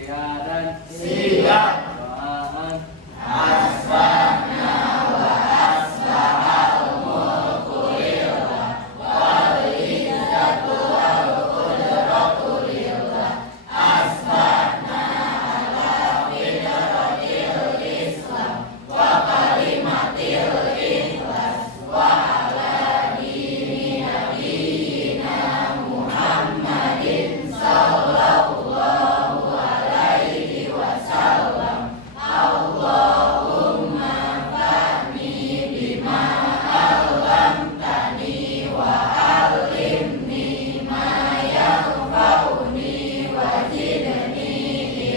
Siaran. Siap. Doaan. Asbahna wa asbahal mulku lillah wal izzatu wal qudratu lillah. Asbahna ala fitratil Islam wa kalimatil ikhlas wa ala dini nabiyyina Muhammadin sallallahu alaihi wasallam. Allahumma fa'ni bima 'allamtani wa 'allimni ma yanfa'uni wa zidni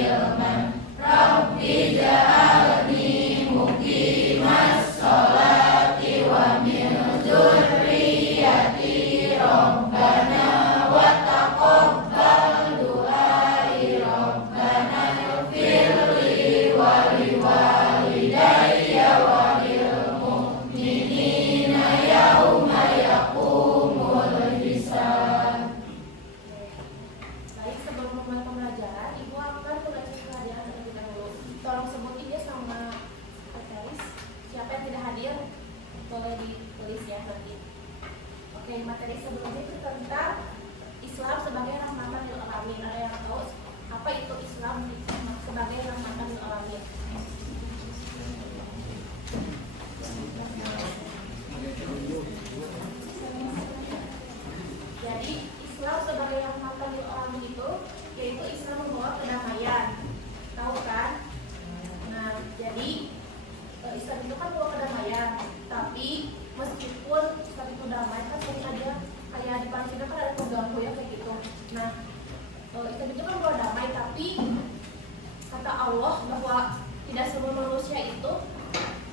ilman. Rabbi ja'alni muqimas sholati wa min dzurriyyati Rabbana wa taqabbal du'ai Rabbana ighfirli wa liwalidayya wa lil mu'minina yauma yaqumul hisab. Baik, sebelum memulai pembelajaran, Ibu akan membaca pelajaran terlebih dahulu. Tolong sebutin ya sama materi. Siapa yang tidak hadir, boleh ditulis ya nanti. Oke, materi sebelumnya itu tentang Islam sebagai rahmatan lil alamin. Ada yang tahu apa itu Islam sebagai rahmatan lil alamin? Jadi Islam sebagai rahmatan lil alamin itu yaitu Islam membawa kedamaian, tahu kan? Nah, jadi Islam itu kan membawa kedamaian, tapi meskipun Islam itu damai kan sering ada kayak di Palestina kan ada pengganggu ya kayak gitu. Nah, Islam itu kan membawa damai, tapi kata Allah bahwa tidak semua manusia itu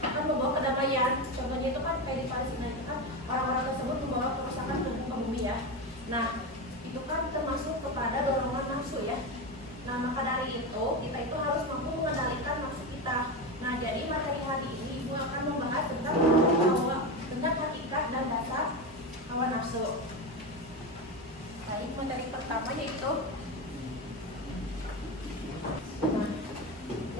akan membawa kedamaian. Contohnya itu kan kayak di Palestina itu kan orang-orang tersebut membawa kerusakan ke bumi ya. Nah, itu kan termasuk kepada dorongan nafsu ya. Nah, maka dari itu kita itu harus mampu mengendalikan nafsu kita. Nah, jadi materi hari ini Ibu akan membahas tentang hakikat dan dasar hawa nafsu. Baik, materi pertama yaitu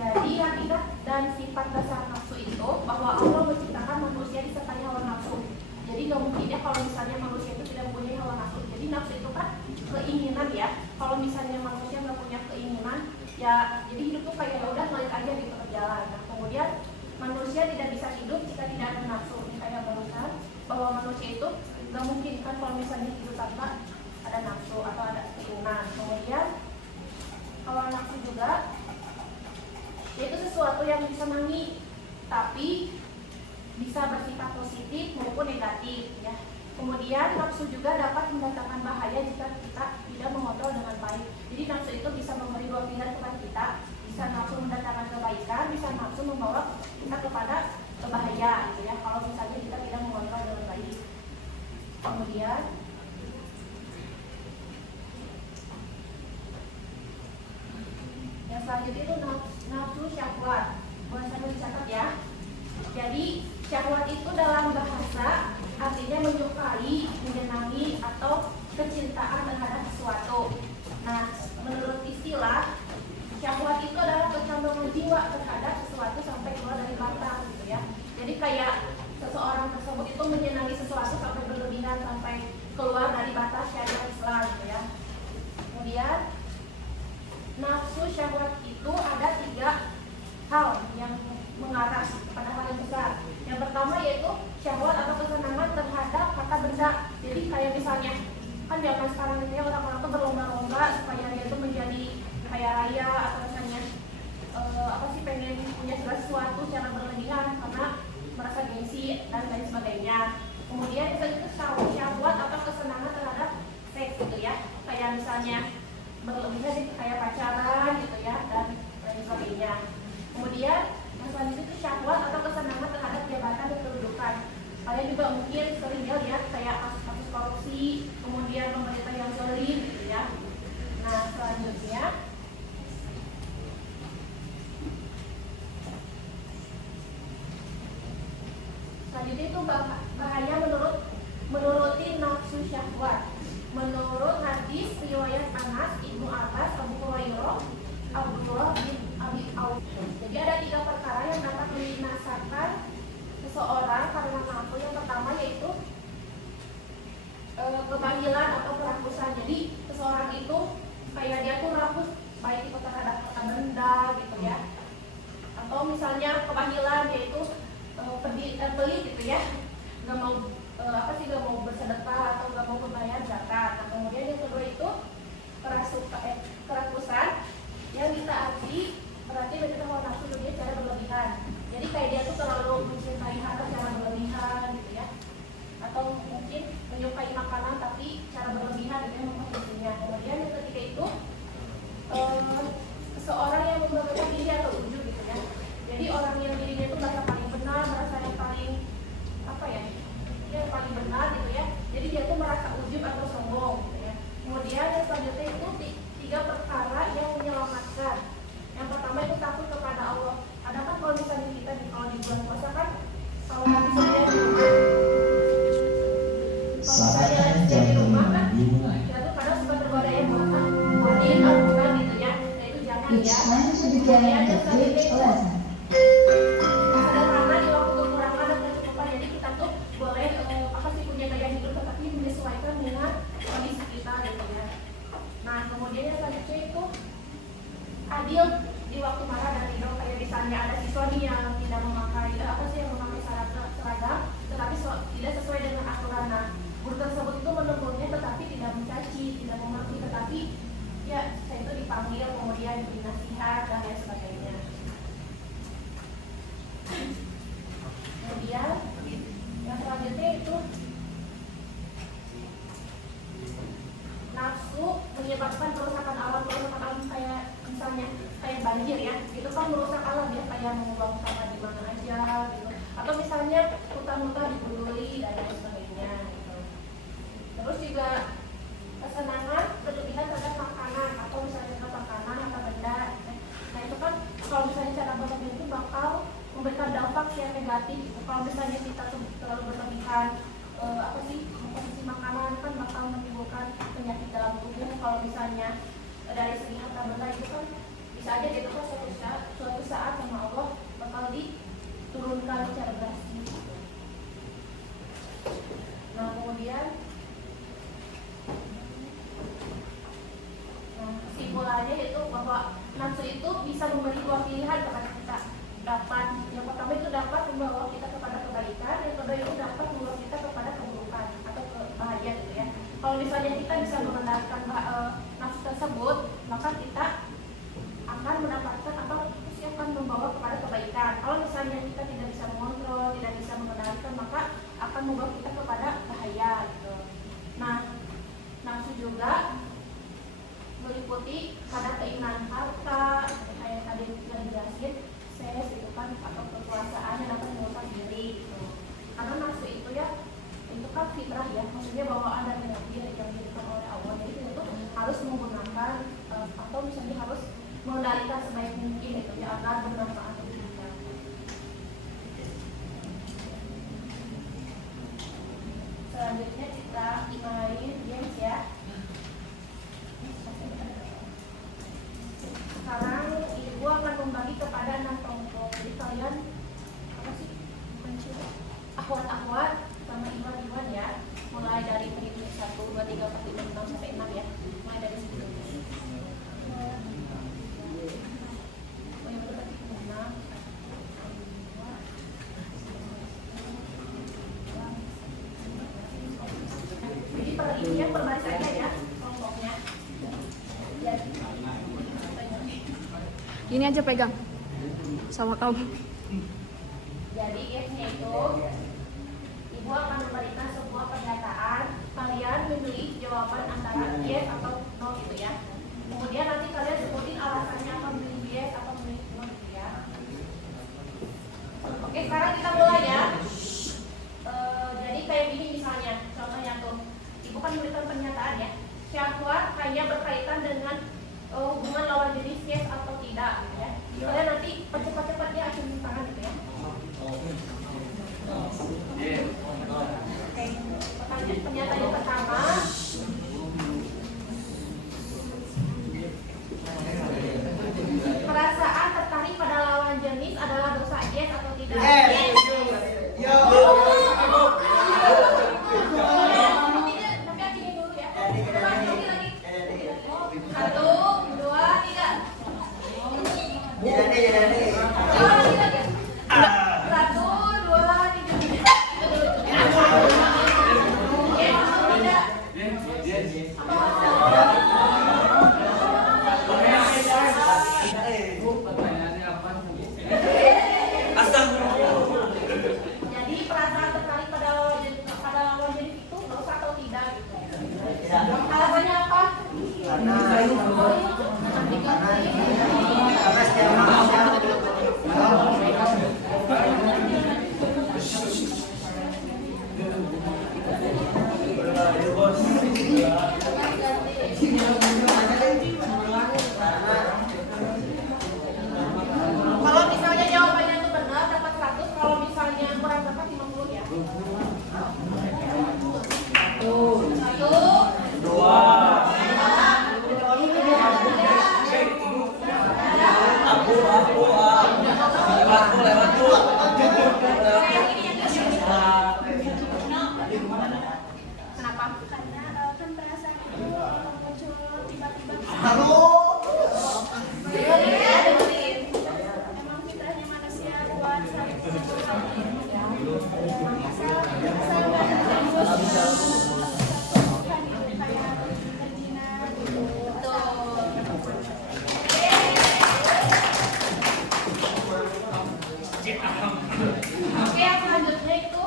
jadi hakikat dan sifat dasar nafsu itu bahwa Allah menciptakan manusia disertai hawa nafsu. Jadi nggak mungkin ya kalau misalnya manusia itu tidak punya hawa nafsu. Jadi nafsu itu kan keinginan ya. Kalau misalnya manusia nggak punya keinginan, ya jadi hidup tuh kayak udah ngalir aja gitu berjalan. Nah, kemudian manusia tidak bisa hidup jika tidak ada nafsu. Ini kayak barusan bahwa manusia itu nggak mungkin kan kalau misalnya hidup tanpa ada nafsu atau ada keinginan. Kemudian kalau nafsu juga yaitu sesuatu yang disenangi tapi bisa bersifat positif maupun negatif ya. Kemudian nafsu juga dapat mendatangkan bahaya jika kita tidak mengontrol dengan baik. Jadi nafsu itu bisa memberi dua pilihan kepada kita, bisa nafsu mendatangkan kebaikan, bisa nafsu membawa kita kepada bahaya gitu ya. Kalau misalnya kita tidak mengontrol dengan baik. Kemudian yang selanjutnya itu nafsu syahwat. Buat saya dicatat ya. Jadi syahwat itu dalam bahasa artinya menyukai, menyenangi atau kecintaan terhadap sesuatu. Nah, menurut istilah syahwat itu adalah kecanduan jiwa terhadap sesuatu sampai keluar dari batas gitu ya. Jadi kayak seseorang tersebut itu menyenangi sesuatu sampai berlebihan sampai keluar dari batas syariat Islam gitu ya. Kemudian nafsu syahwat itu ada 3 hal yang mengarah pada hal yang besar. Yang pertama yaitu syahwat atau kesenangan terhadap kata benda. Jadi kayak misalnya kan zaman sekarang ini orang-orang tuh berlomba-lomba supaya dia itu menjadi kaya raya atau misalnya pengen punya segala sesuatu secara berlebihan karena merasa gengsi dan lain sebagainya. Kemudian itu syahwat atau kesenangan terhadap seks gitu ya. Kayak misalnya berlebihan kayak pacaran gitu ya dan lain sebagainya. Kemudian yang selanjutnya itu syahwat atau kesenangan terhadap jabatan dan kedudukan. Kalian juga mungkin sering lihat kayak kasus-kasus korupsi, kemudian pemerintah yang zalim gitu ya. Nah, selanjutnya itu bahaya menuruti nafsu syahwat. Menurut hadis riwayat Anas, Ibnu Abbas, Abu Hurairah, Abdullah misalnya kebahilan dia itu pelit gitu ya, nggak mau nggak mau bersedekah atau nggak mau membayar zakat. Nah kemudian yang kedua itu kerakusan yang ditaati, berarti benar hawa nafsu dia cara berlebihan. Jadi kayak dia tuh terlalu mencintai harta cara berlebihan gitu ya, atau mungkin menyukai makanan tapi cara berlebihan gitu ya mengkonsumsinya. Kemudian yang ketiga itu seseorang yang membanggakan diri atau ujub gitu ya. Jadi orang yang dirinya itu merasa paling benar, merasa yang paling yang paling benar gitu ya. Jadi dia tuh merasa ujub atau sombong gitu ya. Kemudian yang selanjutnya itu tiga perkara yang menyelamatkan. Yang pertama itu takut kepada Allah. Ada kan kalau misalnya kita kalau di bulan puasa kan kalau misalnya di rumah kan kita tuh kadang suka tergoda yang makan buatin Al-Quran gitu ya. Nah itu jangan ya. Kemudian yang selanjutnya itu sederhana di waktu kekurangan dan kecukupan. Jadi kita tuh boleh punya gaya hidup tetapi menyesuaikan dengan kondisi kita gitu ya. Nah kemudian yang selanjutnya itu adil di waktu marah dan ridho. Kayak misalnya ada siswa nih yang tidak memakai seragam tetapi tidak sesuai dengan aturan. Nah guru tersebut itu menegurnya tetapi tidak mencaci, tidak memaki, tetapi ya saya itu dipanggil kemudian diberi nasihat dan lain sebagainya. Kemudian yang selanjutnya itu nafsu menyebabkan kerusakan alam kayak misalnya kayak banjir ya, itu kan merusak alam ya, kayak membuang sampah di mana aja gitu, atau misalnya hutan-hutan dibully dan lain sebagainya gitu. Terus juga kesenangan berlebihan terhadap makanan atau misalnya makanan atau benda. Nah itu kan kalau misalnya cara berlebihan itu bakal memberikan dampak yang negatif gitu. Kalau misalnya kita terlalu berlebihan mengkonsumsi makanan kan bakal menimbulkan penyakit dalam tubuh. Kalau misalnya dari segi harta benda itu kan bisa aja gitu kan suatu saat sama Allah bakal diturunkan secara drastis gitu. Nah kemudian kesimpulannya itu bahwa nafsu itu bisa memberi dua pilihan kepada kita. Yang pertama itu dapat membawa kita kepada kebaikan, yang kedua itu dapat membawa kita kepada keburukan atau kebahagiaan gitu ya. Kalau misalnya kita bisa mengendalikan nafsu tersebut, maka kita akan mendapatkan pasti akan membawa kepada kebaikan. Kalau misalnya kita tidak bisa mengontrol, tidak bisa mengendalikan, maka akan membawa kita kepada bahaya gitu. Nah, nafsu juga meliputi kadar keinginan harta, kayak tadi yang dijelasin, itu kan atau kekuasaan yang dapat merusak diri gitu. Karena nafsu itu ya itu kan fitrah ya, maksudnya bawaan dari Nabi yang diberikan oleh Allah. Jadi kita tuh harus menggunakan atau misalnya harus mengendalikan sebaik mungkin itu ya agar bermanfaat untuk kita. Selanjutnya kita main games ya. Sekarang ibu akan membagi kepada 6 kelompok. Jadi kalian akhwat-akhwat sama iwan-iwan ya. Mulai dari menit 1, 2, 3, 4, 5, 6 sampai 6 ya. Mulai dari situ. Jadi ini per baris aja ya kelompoknya. Ini aja pegang sama kamu. Jadi F-nya itu ibu akan memberikan sebuah pernyataan. Kalian memilih jawaban antara yes atau no gitu ya. Kemudian nanti kalian sebutin alasannya apa memilih yes atau memilih no gitu ya. Oke, sekarang kita mulai ya. Jadi kayak gini misalnya, contohnya tuh ibu kan memberikan pernyataan ya. Syahwat hanya berkaitan dengan hubungan lawan jenis yes atau tidak gitu ya. Kalian nanti cepat-cepatnya acungin tangan gitu ya. Pernyataan yang pertama, perasaan tertarik pada lawan jenis adalah dosa yes atau tidak? Yes. Tapi acungin dulu ya. Lagi. 1, 2, 3. Kenapa? Karena kan perasaan itu muncul tiba-tiba. Emang fitrahnya manusia buat saling mencintai. Asal nggak ada bukan itu kayak berzina gitu. Oke, yang selanjutnya itu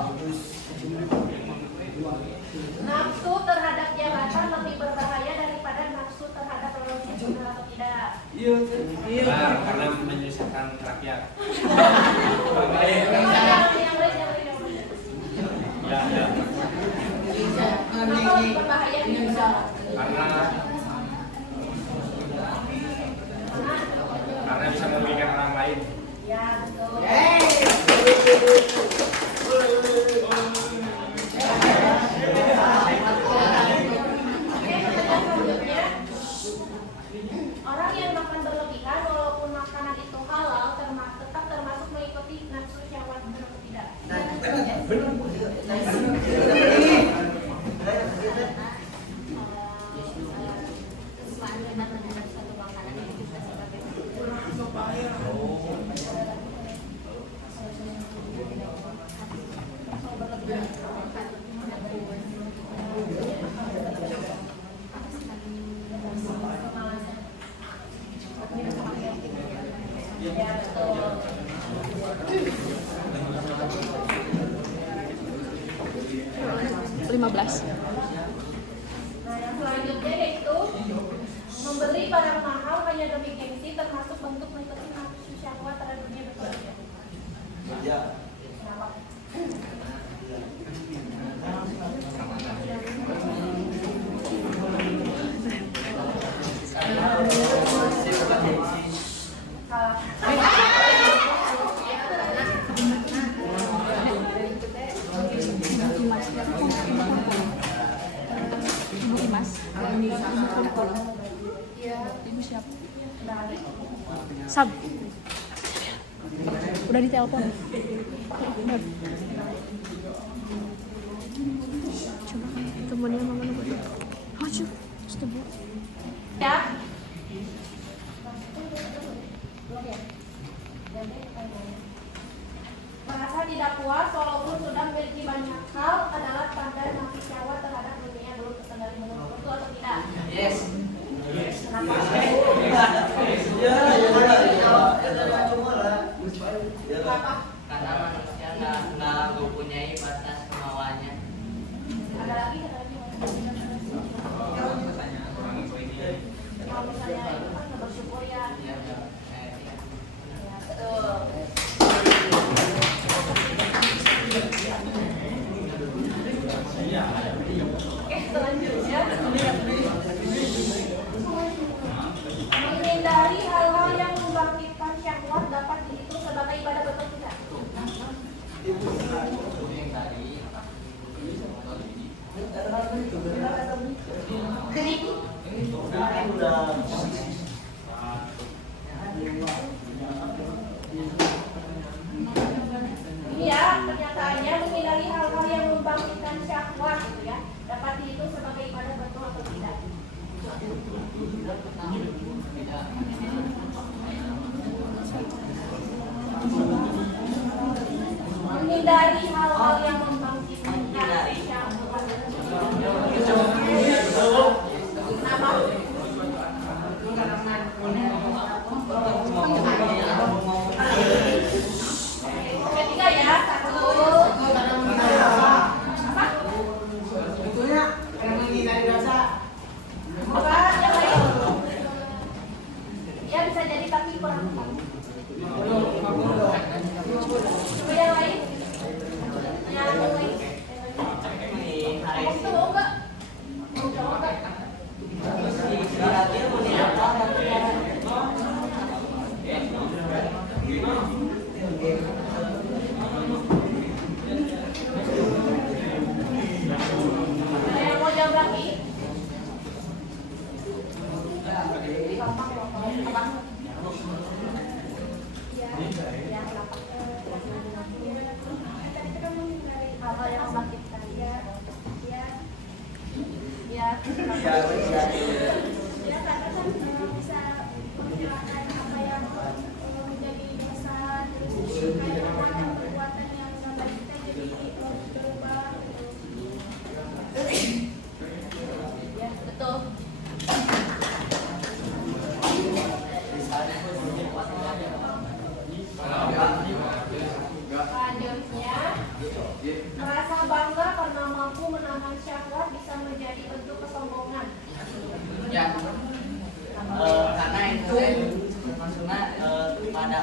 nafsu terhadap jabatan lebih berbahaya daripada nafsu terhadap relasi benar atau tidak? Benar, karena menyusahkan rakyat. Yang lain. Ya, ya. Kenapa lebih berbahaya gitu? Karena bisa merugikan orang lain. Ya, betul. Oke, pertanyaan selanjutnya. Orang yang makan berlebihan walaupun makanan itu halal tetap termasuk mengikuti nafsu syahwat benar atau tidak? Ya, betul. 15. Nah, yang selanjutnya yaitu membeli barang mahal hanya demi gengsi termasuk bentuk mengikuti nafsu syahwat terhadap dunia, betul ya? Ya. Kenapa? Ibu Imas. Ibu siapa? Sab. Udah ditelepon. Udah. Coba temennya mama nomor. Oh, coba. Coba. Ya. Merasa tidak puas walaupun sudah memiliki banyak hal adalah tanda nafsu syahwat terhadap dunia belum terkendali menurut, betul atau tidak? Yes. Kenapa? Kenapa? Karena manusia nggak mempunyai batas kemauannya. Ada lagi? Kalau misalnya itu kan nggak bersyukur ya. Ya, Ya, betul. Oke, selanjutnya menghindari hal-hal yang membangkitkan syahwat dapat dihitung sebagai ibadah, betul tidak? Ini ya, pernyataannya menghindari hal-hal yang membangkitkan syahwat gitu ya, dapat dihitung sebagai ibadah, betul atau tidak? Menghindari hal-hal yang membangkitkan syahwat. Kenapa? Ketiga ya, satu. Apa? Bukan, yang lain. Ya bisa jadi tapi kurang tepat. Coba yang lain. Yang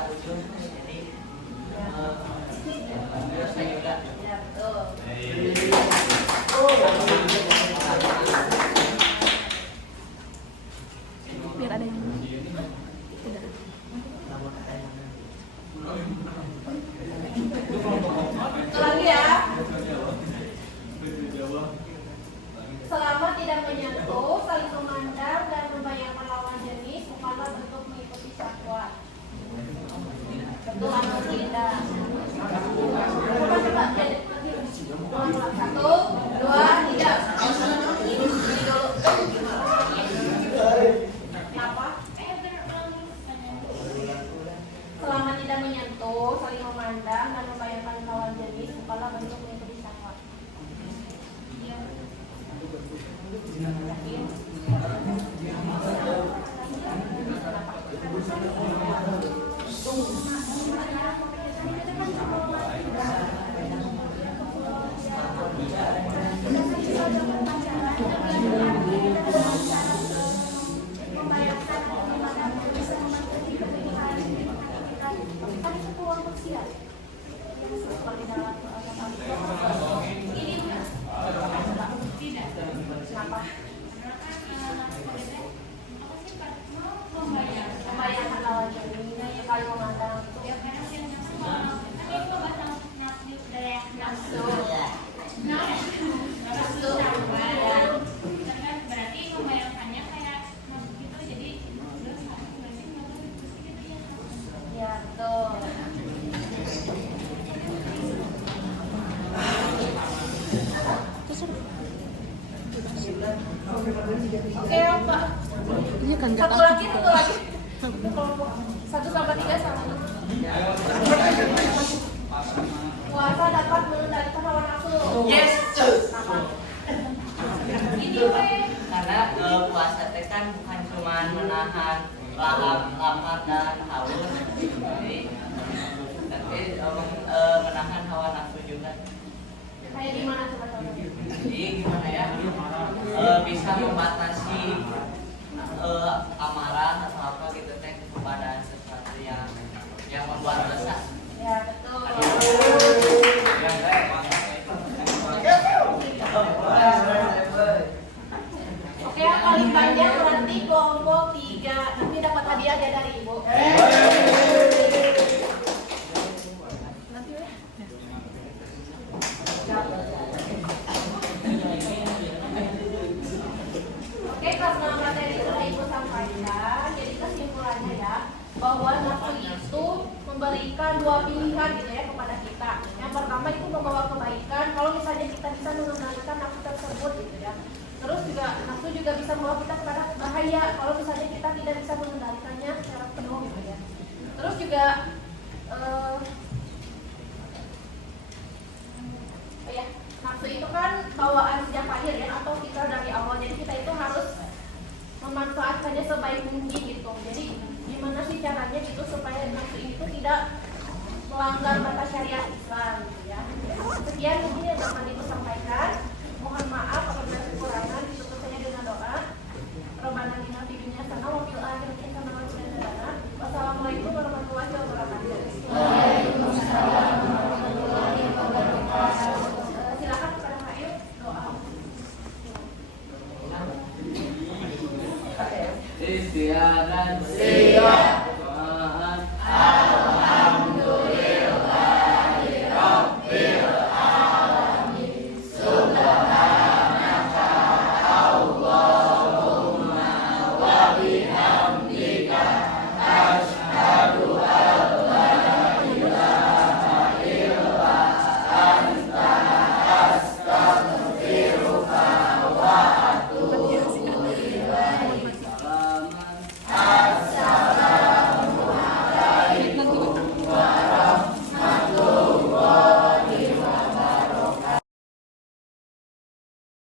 ujung, jadi dosa juga. Ya, betul. Biar ada yang udah. Itu lagi ya. Selama tidak menyentuh, saling memandang dan membayangkan lawan jenis, bukanlah bentuk mengikuti syahwat. Betul atau tidak? Coba jadi ulang. 1, 2, 3. Ini dulu. Kenapa? Selama tidak menyentuh, saling memandang dan membayangkan lawan jenis, bukanlah bentuk mengikuti syahwat. Yakin? Membayangkan lawan jenis, kali memandang nafsu. Berarti membayangkannya kayak gitu, jadi Ya, betul. Oke, Pak. Iya kan nggak Satu tahu. lagi. Itu kelompok 1 sampai 3 sama. Puasa dapat mengendalikan hawa nafsu. Yes, Kenapa? Ini karena puasa teh kan bukan cuma menahan lapar dan haus, jadi tapi menahan hawa nafsu juga. kayak gimana coba contohnya? Jadi gimana ya? Bisa membatasi amarah atau apa gitu teh kepada sesuatu yang membuat dosa. Ya, betul. Oke, yang paling panjang berarti kelompok 3. Nanti dapat hadiah ya dari Ibu. Nanti ya. Oke, karena materi sudah Ibu sampaikan, jadi kesimpulannya ya, bahwa nafsu itu memberikan 2 pilihan gitu ya kepada kita. Yang pertama itu membawa kebaikan, kalau misalnya kita bisa mengendalikan nafsu tersebut gitu ya. Terus juga nafsu juga bisa membawa kita kepada bahaya kalau misalnya kita tidak bisa mengendalikannya secara penuh gitu ya. Terus juga ya, nafsu itu kan bawaan sejak lahir ya, atau fitrah dari awal. Jadi kita itu harus memanfaatkannya sebaik mungkin gitu. Jadi gimana sih caranya gitu supaya nafsu itu tidak melanggar batas syariat Islam gitu ya. Sekian mungkin yang dapat Ibu sampaikan. Mohon maaf apabila ada kekurangan, ditutup saja dengan doa. Rabbana atina fid dunya hasanah wa fil akhirati hasanah wa qina adzabannar. Wassalamualaikum warahmatullahi wabarakatuh. Waalaikumsalam warahmatullahi wabarakatuh. Silakan kepada Kak Ayu doa. Istiadat siap.